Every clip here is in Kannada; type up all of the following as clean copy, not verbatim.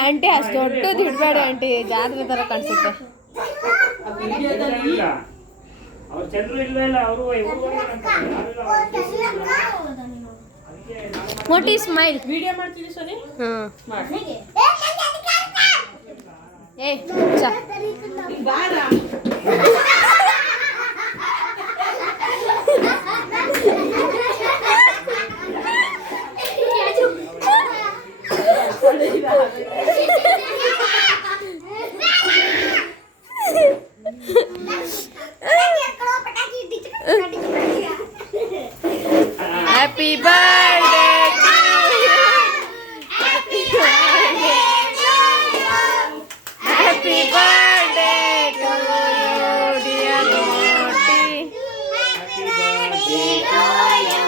ಆಂಟಿ ಅಷ್ಟು ದೊಡ್ಡದು ಇಡಬೇಡಿ ಆಂಟಿ, ಜಾತ್ರೆ ತರ ಕಾಣಿಸುತ್ತೆ. ಮೋಟಿ ಸ್ಮೈಲ್ ವಿಡಿಯೋ ಮಾಡ್ತೀವಿ ಸರಿ. ಏ ಚಾ Happy birthday to you. Happy birthday to you. Happy birthday to you, dear Moti. Happy birthday to you.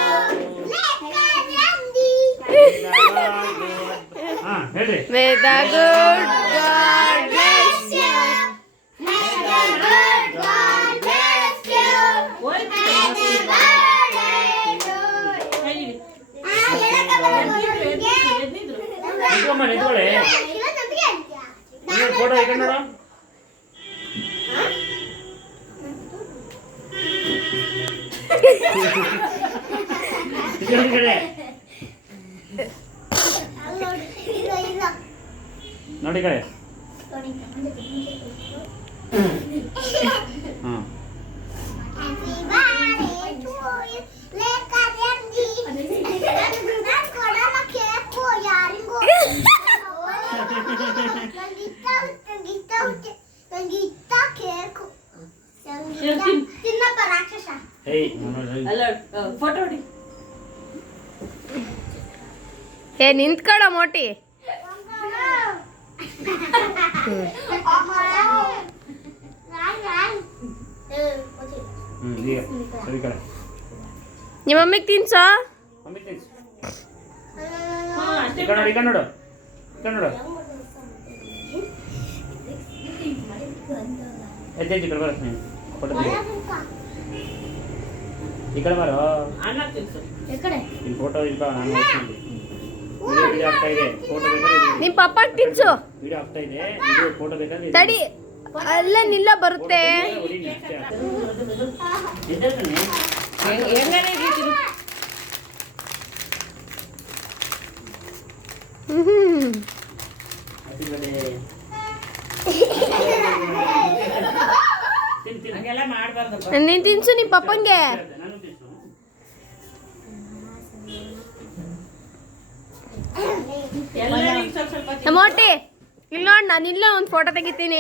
May the good God bless you. May the good God bless you. Happy birthday to you. Photo ಈಗ ನೋಡು. ನೋಡಿ ಕಡೆ. ಹಾಂ ಫೋಟೋ ಹೊಡಿ. ಏ ನಿಂತ್ಕೊಳ ಮೋಟಿ. ಈಗ ಸರಿ ಕಡೆ. ನಿಮ್ಮ ಮಮ್ಮಿಗೆ ತಿನ್ಸೋ. ಮಮ್ಮಿ ತಿನ್ಸು. ಈಗ ನೋಡು, ಈಗ ನೋಡು, ಈಗ ನೋಡು. ಎದ್ದೇಜಿ ಕಡೆ ಬರುತ್ತೆ ನೀನು ಫೋಟೋ ತೆಗಿ. ಈ ಕಡೆ ಬರೋ. ಅಣ್ಣ ತಿನ್ಸು. ನಿನ್ನ ಫೋಟೋ ಇಲ್ಲ ನಾನು ನೋಡ್ತೀನಿ. ವಿಡಿಯೋ ಆಗ್ತಾ ಇದೆ. ಫೋಟೋ ಬೇಕಾದ್ರೆ ನಿಮ್ಮ ಪಪ್ಪಗೆ ತಿನ್ಸು. ವಿಡಿಯೋ ಆಗ್ತಾ ಇದೆ. ವಿಡಿಯೋ ಫೋಟೋ ಬೇಕಾದ್ರೆ ತಡಿ ಅಲ್ಲೇ ನಿಲ್ಲ ಬರುತ್ತೆ. ಹೆಂಗಾರೆ ಇದ್ದೀರಿ? ಹಂಗೆಲ್ಲ ಮಾಡ್ಬಾರ್ದು. ನೀನ್ ತಿನ್ಸು ನಿಮ್ಮ ಪಪ್ಪಂಗೆ. ಎಲ್ಲರಿಗೂ ಸ್ವಲ್ಪ ಸ್ವಲ್ಪ ಮೋಟಿ ಇಲ್ಲಿ ನೋಡ್, ನಾನು ಇಲ್ಲ ಒಂದು ಫೋಟೋ ತೆಗಿತೀನಿ.